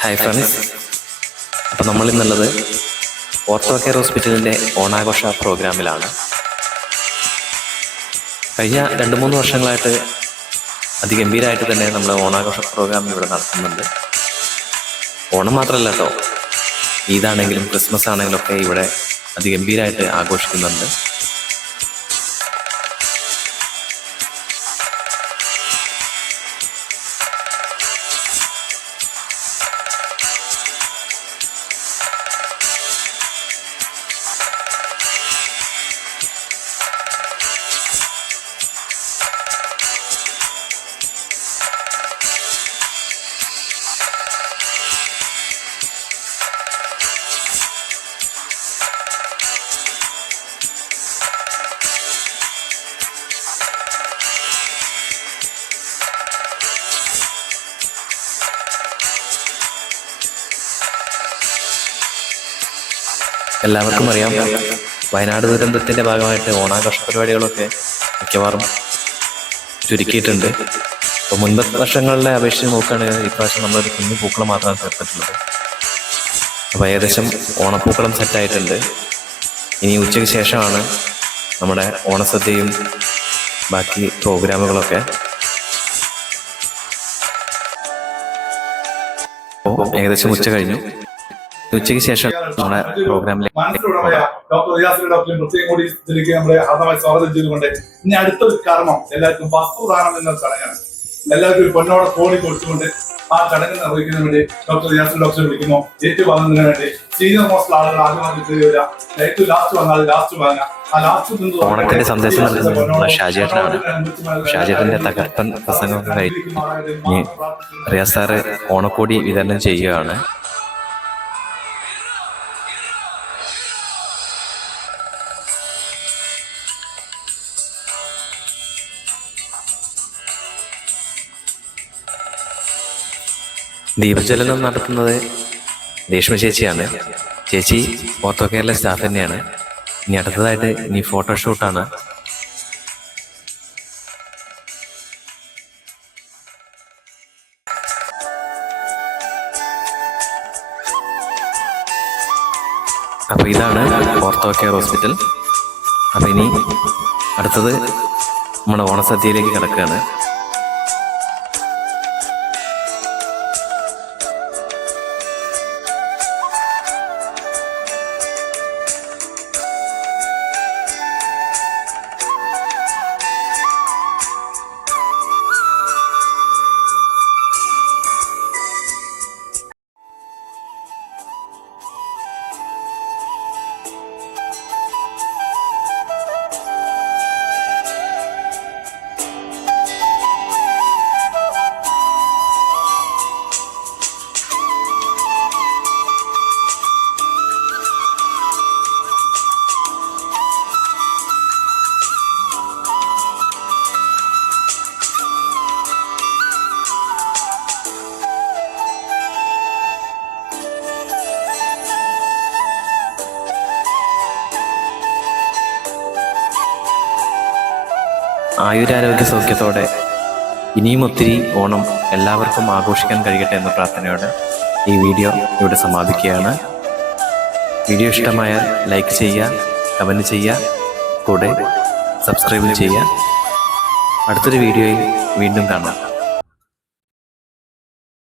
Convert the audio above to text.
Hi friends, അപ്പോൾ നമ്മളിന്നുള്ളത് ortho care ഹോസ്പിറ്റലിൻ്റെ ഓണാഘോഷ പ്രോഗ്രാമിലാണ്. കഴിഞ്ഞ 2-3 വർഷങ്ങളായിട്ട് അതിഗംഭീരമായിട്ട് തന്നെ നമ്മൾ ഓണാഘോഷ പ്രോഗ്രാം ഇവിടെ നടത്തുന്നുണ്ട്. ഓണം മാത്രമല്ല കേട്ടോ, ഈദാണെങ്കിലും ക്രിസ്മസ് ആണെങ്കിലും ഒക്കെ ഇവിടെ അതിഗംഭീരമായിട്ട് ആഘോഷിക്കുന്നുണ്ട്. എല്ലാവർക്കും അറിയാം, വയനാട് ദുരന്തത്തിൻ്റെ ഭാഗമായിട്ട് ഓണാഘോഷ പരിപാടികളൊക്കെ മിക്കവാറും ചുരുക്കിയിട്ടുണ്ട്. അപ്പോൾ മുൻപത്തെ വർഷങ്ങളിലെ അപേക്ഷിച്ച് നോക്കുകയാണെങ്കിൽ ഇപ്രാവശ്യം നമ്മളൊരു കുഞ്ഞു പൂക്കളം മാത്രമാണ് ചേർത്തിട്ടുള്ളത്. അപ്പോൾ ഏകദേശം ഓണപ്പൂക്കളം സെറ്റായിട്ടുണ്ട്. ഇനി ഉച്ചയ്ക്ക് ശേഷമാണ് നമ്മുടെ ഓണസദ്യയും ബാക്കി പ്രോഗ്രാമുകളൊക്കെ. അപ്പോൾ ഏകദേശം ഉച്ച കഴിഞ്ഞു. ഉച്ചയ്ക്ക് ശേഷം നമ്മുടെ പ്രോഗ്രാമിലേക്ക് ഡോക്ടർ റിയാസ് ഡോക്ടറിനെ പ്രത്യേകം കൂടി ഇതിലേക്ക് നമ്മുടെ ഹാർദമായി സ്വാഗതം ചെയ്തുകൊണ്ട് ഇനി അടുത്തൊരു കർമ്മം എല്ലാവർക്കും വസ്തുദാനം എന്ന ചടങ്ങാണ്. എല്ലാവർക്കും ഒരു പൊന്നോടെ കോണി കൊടുത്തുകൊണ്ട് ആ ചടങ്ങ് നിർവഹിക്കുന്നതിന് വേണ്ടി ഡോക്ടർ റിയാസ് ഡോക്ടറെ വിളിക്കുന്നു. ഏറ്റുവാങ്ങുന്നതിന് വേണ്ടി സീനിയർ മോസ്റ്റ് ആളുകൾ ആദ്യമായിട്ട് വരിക, ഏറ്റവും ലാസ്റ്റ് വന്നാൽ ലാസ്റ്റ് വാങ്ങാം. ആ ലാസ്റ്റ് ഓണത്തിന്റെ സന്ദേശം നൽകുന്നത് ഷാജിയേട്ടനാണ്. ഷാജിയേട്ടന്റെ തകർപ്പൻ പ്രസംഗമൊക്കെ കഴിഞ്ഞ് റിയാസ് സാറ് ഓണക്കോടി വിതരണം ചെയ്യുകയാണ്. ദീപജ്വലനം നടത്തുന്നത് രേഷ്മ ചേച്ചിയാണ്. ചേച്ചി ഓർത്തോ കെയറിലെ സ്റ്റാഫ് തന്നെയാണ്. ഇനി അടുത്തതായിട്ട് ഇനി ഫോട്ടോഷൂട്ടാണ്. അപ്പോൾ ഇതാണ് ഓർത്തോ കെയർ ഹോസ്പിറ്റൽ. അപ്പോൾ ഇനി അടുത്തത് നമ്മുടെ ഓണസദ്യയിലേക്ക് കിടക്കുകയാണ്. ആയുരാരോഗ്യ സൗഖ്യത്തോടെ ഇനിയും ഒത്തിരി ഓണം എല്ലാവർക്കും ആഘോഷിക്കാൻ കഴിയട്ടെ എന്ന പ്രാർത്ഥനയോടെ ഈ വീഡിയോ ഇവിടെ സമാപിക്കുകയാണ്. വീഡിയോ ഇഷ്ടമായാൽ ലൈക്ക് ചെയ്യുക, കമൻറ്റ് ചെയ്യുക, കൂടെ സബ്സ്ക്രൈബ് ചെയ്യുക. അടുത്തൊരു വീഡിയോയിൽ വീണ്ടും കാണാം.